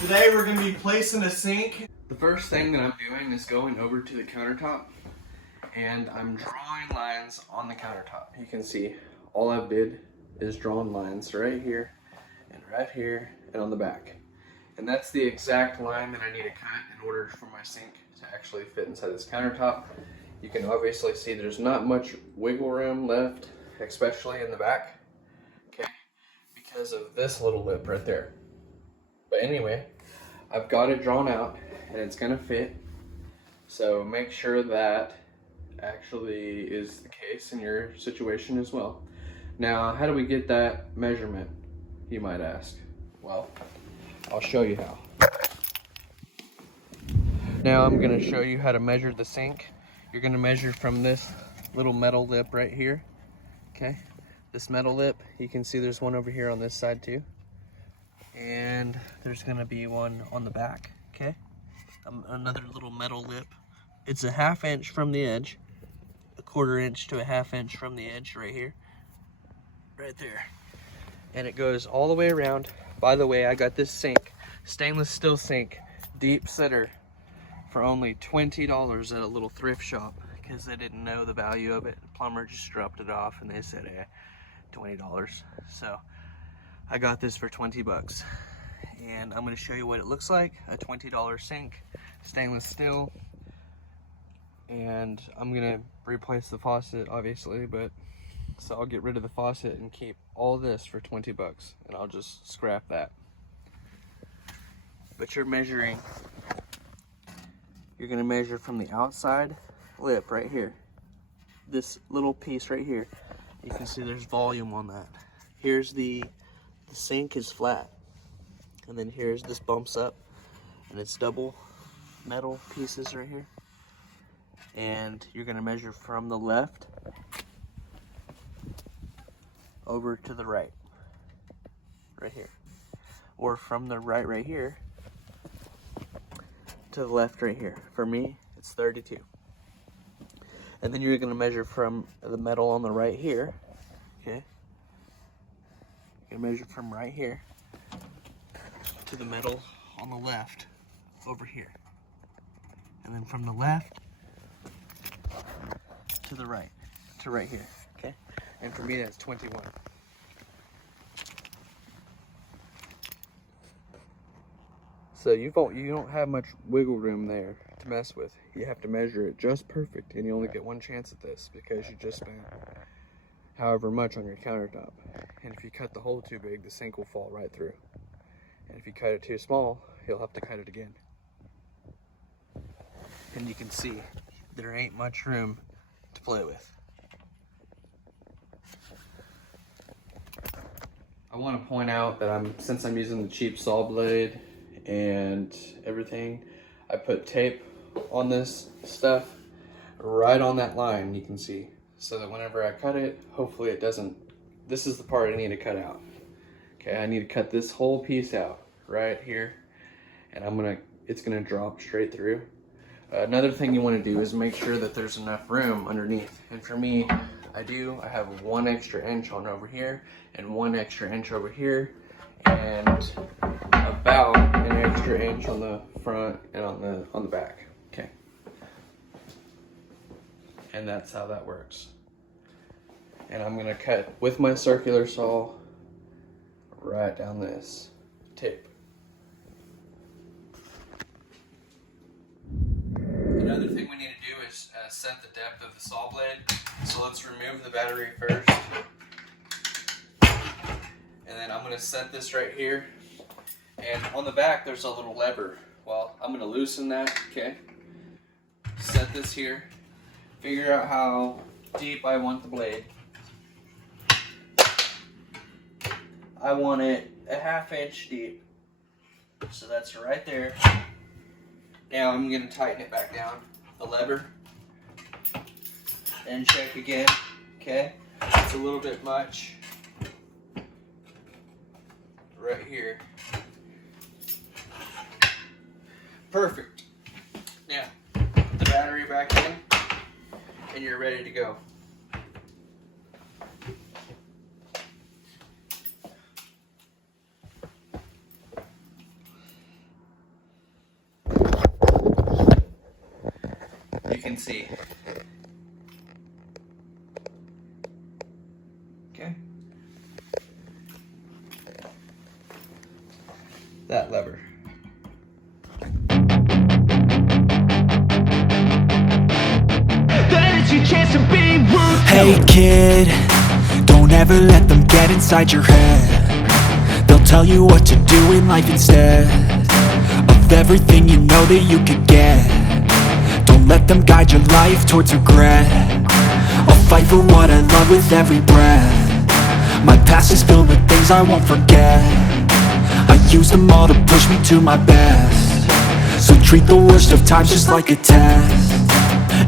Today we're going to be placing a sink. The first thing that I'm doing is going over to the countertop and I'm drawing lines on the countertop. You can see all I did is drawing lines right here and on the back. And that's the exact line that I need to cut in order for my sink to actually fit inside this countertop. You can obviously see there's not much wiggle room left, especially in the back, okay, because of this little lip right there. But anyway, I've got it drawn out and it's gonna fit. So make sure that actually is the case in your situation as well. Now, how do we get that measurement, you might ask? Well, I'll show you how. Now I'm gonna show you how to measure the sink. You're gonna measure from this little metal lip right here, okay? This metal lip, you can see there's one over here on this side too. And there's gonna be one on the back, okay? Another little metal lip. It's a 1/2 inch from the edge, a 1/4 inch to a 1/2 inch from the edge right here, right there. And it goes all the way around. By the way, I got this sink, stainless steel sink, deep sitter, for only $20 at a little thrift shop because they didn't know the value of it. The plumber just dropped it off and they said, hey, $20. So I got this for 20 bucks. And I'm gonna show you what it looks like, a $20 sink, stainless steel. And I'm gonna replace the faucet, obviously, but so I'll get rid of the faucet and keep all this for 20 bucks and I'll just scrap that. But you're measuring, you're gonna measure from the outside lip right here. This little piece right here. You can see there's volume on that. Here's the sink is flat. And then here's this bumps up and it's double metal pieces right here. And you're gonna measure from the left over to the right here. Or from the right here to the left right here. For me, it's 32. And then you're gonna measure from the metal on the right here, okay? You're gonna measure from right here to the metal on the left over here. And then from the left to the right, to right here, okay? And for me, that's 21. So you don't have much wiggle room there to mess with. You have to measure it just perfect, and you only get one chance at this because you just spent however much on your countertop. And if you cut the hole too big, the sink will fall right through. And if you cut it too small, you'll have to cut it again. And you can see there ain't much room to play with. I want to point out that since I'm using the cheap saw blade and everything, I put tape on this stuff right on that line, you can see, so that whenever I cut it, hopefully it doesn't, this is the part I need to cut out. Okay, I need to cut this whole piece out right here, and it's gonna drop straight through. Another thing you want to do is make sure that there's enough room underneath, and for me, I have 1 extra inch on over here and 1 extra inch over here, and about an extra inch on the front and on the back. Okay, and that's how that works. And I'm gonna cut with my circular saw right down this tape. Another thing we need to do is set the depth of the saw blade. So let's remove the battery first. And then I'm gonna set this right here. And on the back, there's a little lever. Well, I'm gonna loosen that, okay? Set this here. Figure out how deep I want the blade. I want it a 1/2 inch deep. So that's right there. Now I'm gonna tighten it back down, the lever, and check again, okay? It's a little bit much right here. Perfect. Now, put the battery back in, and you're ready to go. you can see. Okay. That lever. Hey kid, don't ever let them get inside your head. They'll tell you what to do in life instead of everything you know that you could get. Don't let them guide your life towards regret. I'll fight for what I love with every breath. My past is filled with things I won't forget. I use them all to push me to my best. So treat the worst of times just like a test.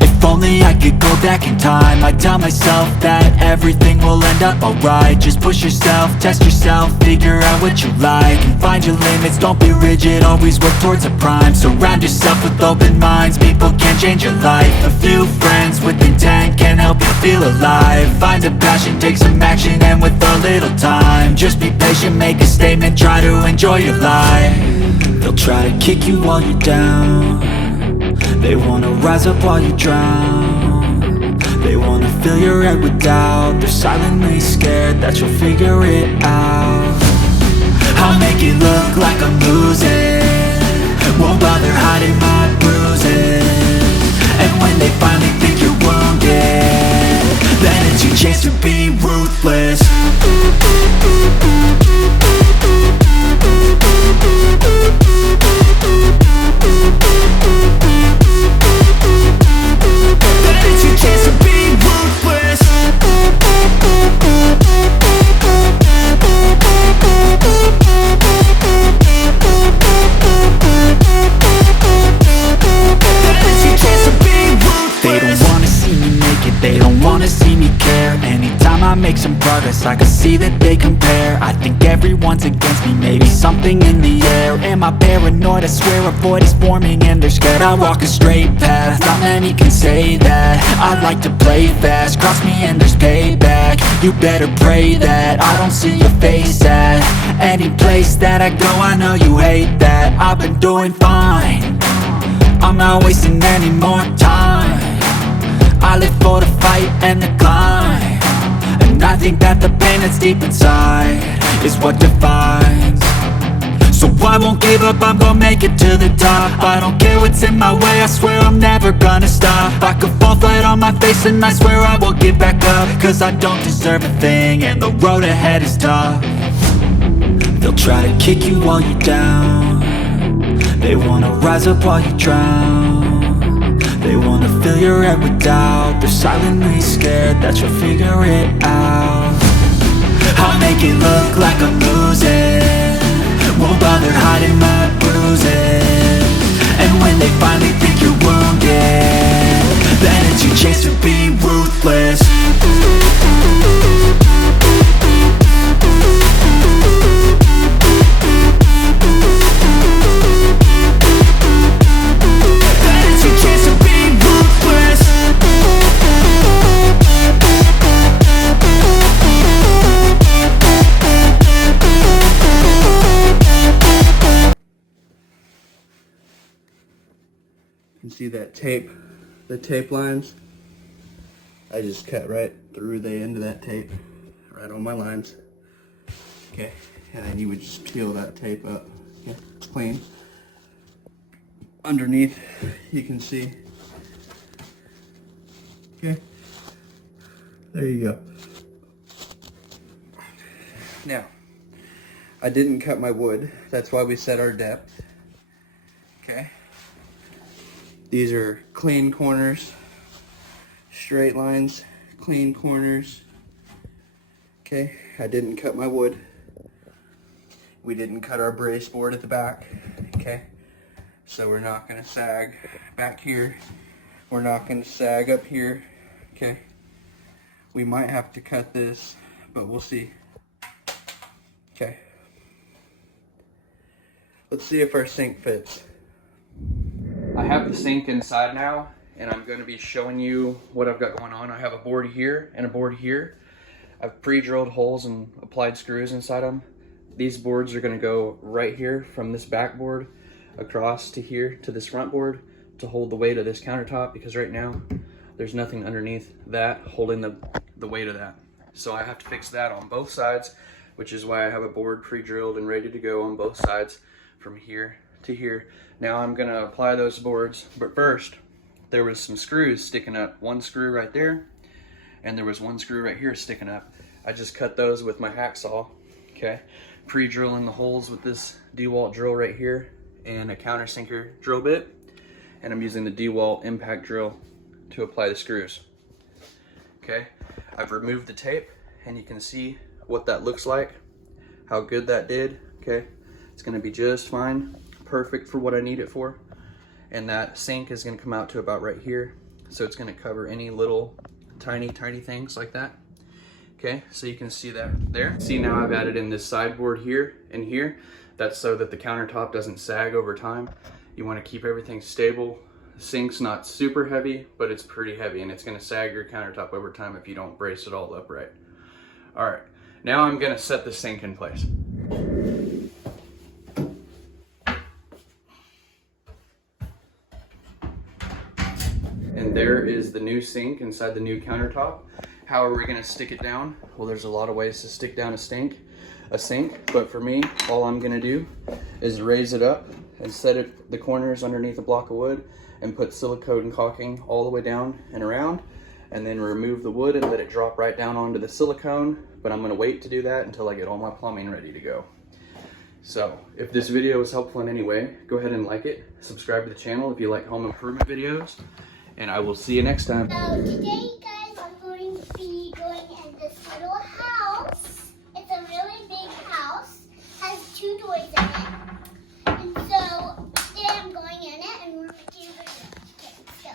If only I could go back in time, I'd tell myself that everything will end up alright. Just push yourself, test yourself, figure out what you like, and find your limits, don't be rigid, always work towards a prime. Surround yourself with open minds, people can change your life. A few friends with intent can help you feel alive. Find a passion, take some action, and with a little time, just be patient, make a statement, try to enjoy your life. They'll try to kick you while you're down. They wanna rise up while you drown. They wanna fill your head with doubt. They're silently scared that you'll figure it out. I'll make it look like I'm losing, won't bother hiding my bruises. And when they finally think you're wounded, then it's your chance to be ruthless. I can see that they compare. I think everyone's against me, maybe something in the air. Am I paranoid? I swear a void is forming and they're scared. I walk a straight path, not many can say that. I like to play fast, cross me and there's payback. You better pray that I don't see your face at any place that I go. I know you hate that. I've been doing fine, I'm not wasting any more time. I live for the fight and the climb, and I think that the pain that's deep inside is what defines. So I won't give up, I'm gonna make it to the top. I don't care what's in my way, I swear I'm never gonna stop. I could fall flat on my face and I swear I won't get back up, cause I don't deserve a thing and the road ahead is tough. They'll try to kick you while you're down. They wanna rise up while you drown. They wanna fill your head with doubt. They're silently scared that you'll figure it out. I'll make it look like I'm losing, won't bother hiding my bruises. And when they finally think you're wounded, then it's your chance to be ruthless. You can see that tape, the tape lines. I just cut right through the end of that tape, right on my lines. Okay, and then you would just peel that tape up. Okay, it's clean. Underneath, you can see. Okay, there you go. Now, I didn't cut my wood. That's why we set our depth. Okay. These are clean corners, straight lines, clean corners. Okay, I didn't cut my wood. We didn't cut our brace board at the back. Okay, so we're not gonna sag back here. We're not gonna sag up here. Okay, we might have to cut this, but we'll see. Okay, let's see if our sink fits. I have the sink inside now, and I'm going to be showing you what I've got going on. I have a board here and a board here. I've pre-drilled holes and applied screws inside them. These boards are going to go right here from this backboard across to here to this front board to hold the weight of this countertop, because right now there's nothing underneath that holding the weight of that. So I have to fix that on both sides, which is why I have a board pre-drilled and ready to go on both sides from here to here. Now I'm gonna apply those boards, but first there was some screws sticking up. One screw right there, and there was one screw right here sticking up. I just cut those with my hacksaw, okay? Pre-drilling the holes with this DeWalt drill right here and a countersinker drill bit. And I'm using the DeWalt impact drill to apply the screws, okay? I've removed the tape and you can see what that looks like, how good that did, okay? It's gonna be just fine, perfect for what I need it for. And that sink is gonna come out to about right here. So it's gonna cover any little tiny things like that. Okay, so you can see that there. See, now I've added in this sideboard here and here. That's so that the countertop doesn't sag over time. You wanna keep everything stable. The sink's not super heavy, but it's pretty heavy, and it's gonna sag your countertop over time if you don't brace it all up right. All right, now I'm gonna set the sink in place. And there is the new sink inside the new countertop. How are we gonna stick it down? Well, there's a lot of ways to stick down a sink, but for me, all I'm gonna do is raise it up and set it the corners underneath a block of wood and put silicone caulking all the way down and around, and then remove the wood and let it drop right down onto the silicone. But I'm gonna wait to do that until I get all my plumbing ready to go. So if this video was helpful in any way, go ahead and like it, subscribe to the channel if you like home improvement videos, and I will see you next time. So today, guys, I'm going to be going in this little house. It's a really big house, has 2 doors in it. And so today I'm going in it and we're going to do the video. Okay, let's go.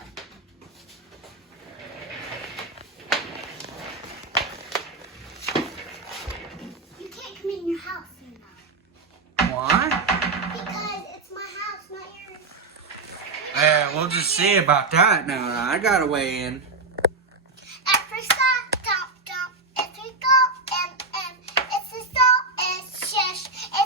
You can't come in your house, you know. Why? Because it's my house, not yours. We'll just see about that now. I gotta weigh in. At first,